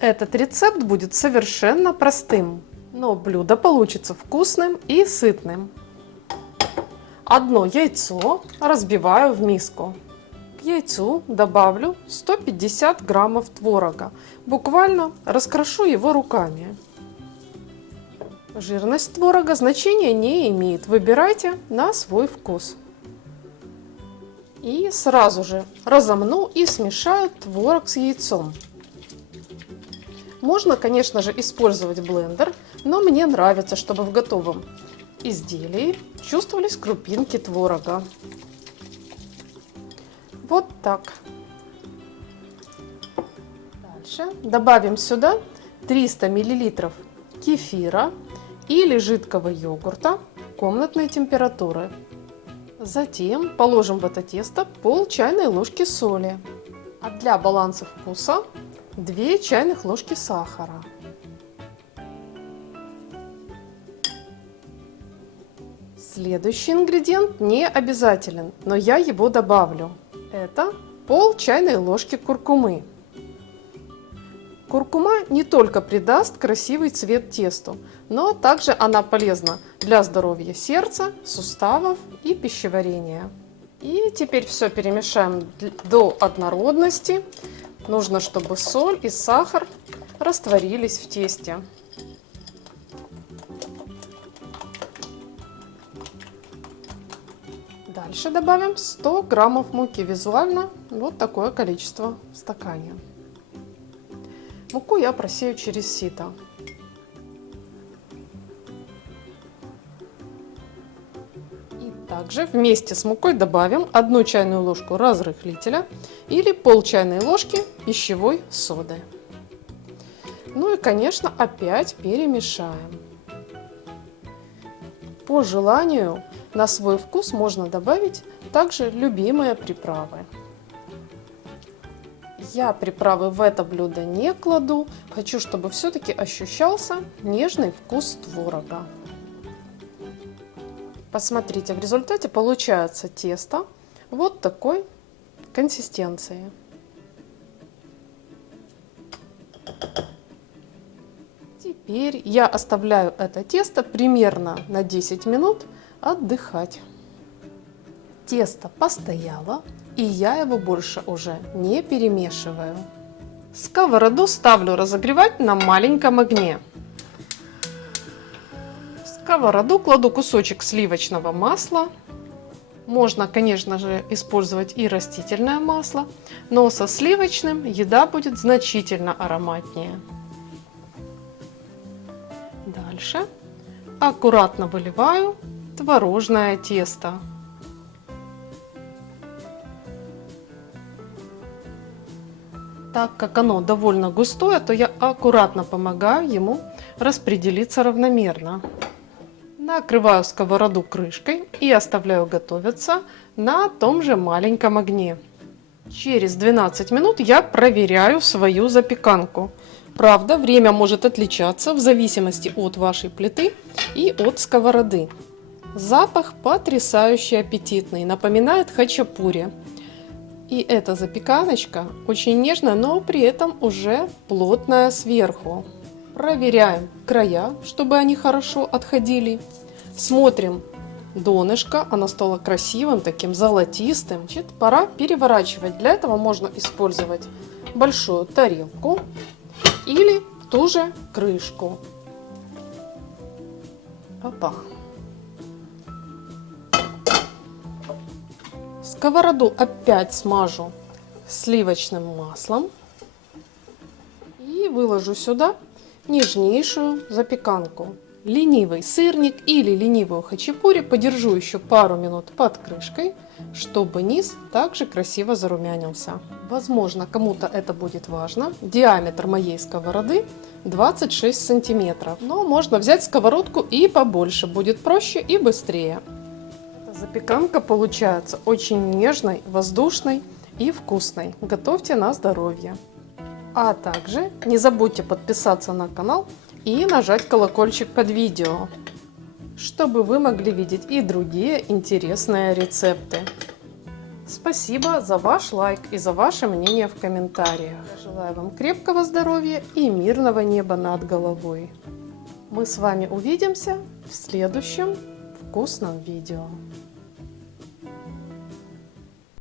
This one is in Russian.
Этот рецепт будет совершенно простым, но блюдо получится вкусным и сытным. Одно яйцо разбиваю в миску. К яйцу добавлю 150 граммов творога. Буквально раскрошу его руками. Жирность творога значения не имеет. Выбирайте на свой вкус. И сразу же разомну и смешаю творог с яйцом. Можно, конечно же, использовать блендер, но мне нравится, чтобы в готовом изделии чувствовались крупинки творога. Вот так. Дальше добавим сюда 300 мл кефира или жидкого йогурта комнатной температуры. Затем положим в это тесто пол чайной ложки соли, а для баланса вкуса 2 чайных ложки сахара. Следующий ингредиент не обязателен, но я его добавлю. Это пол чайной ложки куркумы. Куркума не только придаст красивый цвет тесту, но также она полезна для здоровья сердца, суставов и пищеварения. И теперь все перемешаем до однородности. Нужно, чтобы соль и сахар растворились в тесте. Дальше добавим 100 граммов муки, визуально вот такое количество в стакане. Муку я просею через сито. И также вместе с мукой добавим 1 чайную ложку разрыхлителя или пол чайной ложки пищевой соды. Ну и, конечно, опять перемешаем. По желанию на свой вкус можно добавить также любимые приправы. Я приправы в это блюдо не кладу. Хочу, чтобы все-таки ощущался нежный вкус творога. Посмотрите, в результате получается тесто вот такой консистенции. Теперь я оставляю это тесто примерно на 10 минут отдыхать. Тесто постояло, и я его больше уже не перемешиваю. Сковороду ставлю разогревать на маленьком огне. В сковороду кладу кусочек сливочного масла. Можно, конечно же, использовать и растительное масло, но со сливочным еда будет значительно ароматнее. Дальше аккуратно выливаю творожное тесто. Так как оно довольно густое, то я аккуратно помогаю ему распределиться равномерно. Накрываю сковороду крышкой и оставляю готовиться на том же маленьком огне. Через 12 минут я проверяю свою запеканку. Правда, время может отличаться в зависимости от вашей плиты и от сковороды. Запах потрясающе аппетитный, напоминает хачапури. И эта запеканочка очень нежная, но при этом уже плотная сверху. Проверяем края, чтобы они хорошо отходили. Смотрим донышко, оно стало красивым, таким золотистым. Значит, пора переворачивать. Для этого можно использовать большую тарелку или ту же крышку. Опа. Сковороду опять смажу сливочным маслом и выложу сюда нежнейшую запеканку. Ленивый сырник или ленивую хачапури подержу еще пару минут под крышкой, чтобы низ также красиво зарумянился. Возможно, кому-то это будет важно. Диаметр моей сковороды 26 сантиметров, но можно взять сковородку и побольше, будет проще и быстрее. Запеканка получается очень нежной, воздушной и вкусной. Готовьте на здоровье. А также не забудьте подписаться на канал и нажать колокольчик под видео, чтобы вы могли видеть и другие интересные рецепты. Спасибо за ваш лайк и за ваше мнение в комментариях. Я желаю вам крепкого здоровья и мирного неба над головой. Мы с вами увидимся в следующем вкусном видео.